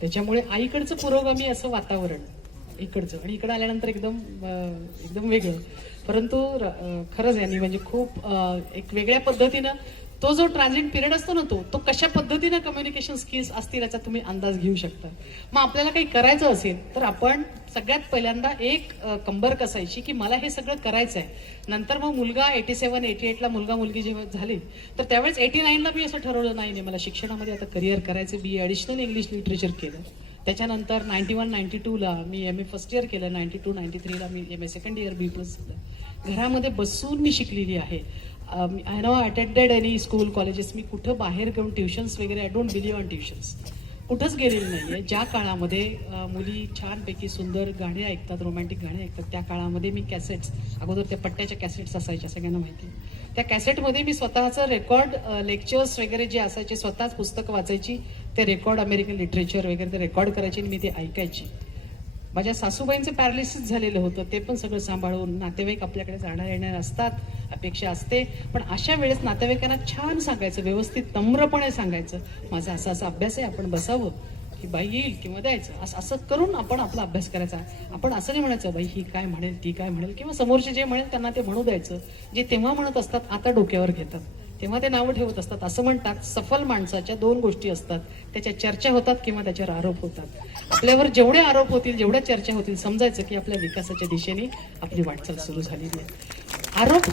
त्याच्यामुळे आईकडचं पुरोगामी असं वातावरण इकडचं. आणि इकडं आल्यानंतर एकदम एकदम वेगळं. परंतु र- खरंच यांनी म्हणजे खूप एक वेगळ्या पद्धतीनं तो जो ट्रान्झिट पिरियड असतो ना तो तो कशा पद्धतीनं कम्युनिकेशन स्किल्स असतील याचा तुम्ही अंदाज घेऊ शकता. मग आपल्याला काही करायचं असेल तर आपण सगळ्यात पहिल्यांदा एक कंबर कसायची की मला हे सगळं करायचं आहे नंतर मग मुलगा एटी सेवन एटी एटला मुलगा मुलगी जेव्हा झाली तर त्यावेळेस एटी नाईनला मी असं ठरवलं नाही नाही मला शिक्षणामध्ये आता करिअर करायचं बी ॲडिशनल इंग्लिश लिटरेचर केलं. त्याच्यानंतर नाईन्टी वन नाईन्टी टूला मी एम ए फर्स्ट इयर केलं नाईन्टी टू नाईन्टी थ्रीला मी M A second year B plus घरामध्ये बसून मी शिकलेली आहे. I no attended any school colleges मी कुठं बाहेर घेऊन ट्युशन्स वगैरे I don't believe on tuitions कुठंच गेलेली नाही आहे ज्या काळामध्ये uh, मुली छानपैकी सुंदर गाणी ऐकतात रोमॅन्टिक गाणी ऐकतात त्या काळामध्ये मी कॅसेट्स अगोदर त्या पट्ट्याच्या कॅसेट्स असायच्या सगळ्यांना माहिती. आहे. त्या कॅसेटमध्ये मी स्वतःचं रेकॉर्ड लेक्चर्स uh, वगैरे जे असायचे स्वतःच पुस्तकं वाचायची ते रेकॉर्ड अमेरिकन लिटरेचर वगैरे ते रेकॉर्ड करायची आणि मी ते ऐकायची. माझ्या सासूबाईंचं पॅरालिसिस झालेलं होतं ते पण सगळं सांभाळून नातेवाईक आपल्याकडे जाणार येणार असतात अपेक्षा असते. पण अशा वेळेस नातेवाईकांना छान सांगायचं व्यवस्थित नम्रपणे सांगायचं. माझा असा असा अभ्यास आहे आपण बसावं. की बाई येईल किंवा द्यायचं. असं असं करून आपण आपला अभ्यास करायचा. आपण असं नाही म्हणायचं बाई ही काय म्हणेल ती काय म्हणेल? किंवा समोरचे जे म्हणेल त्यांना ते म्हणू द्यायचं. जे तेव्हा म्हणत असतात आता डोक्यावर घेतात. तेव्हा ते नावं ठेवत असतात. असं म्हणतात सफल माणसाच्या दोन गोष्टी असतात. त्याच्या चर्चा होतात किंवा त्याच्यावर आरोप होतात. आपल्यावर जेवढे आरोप होतील जेवढ्या चर्चा होतील समजायचं की आपल्या विकासाच्या दिशेने आपली वाटचाल सुरू झालेली आहे. आरोप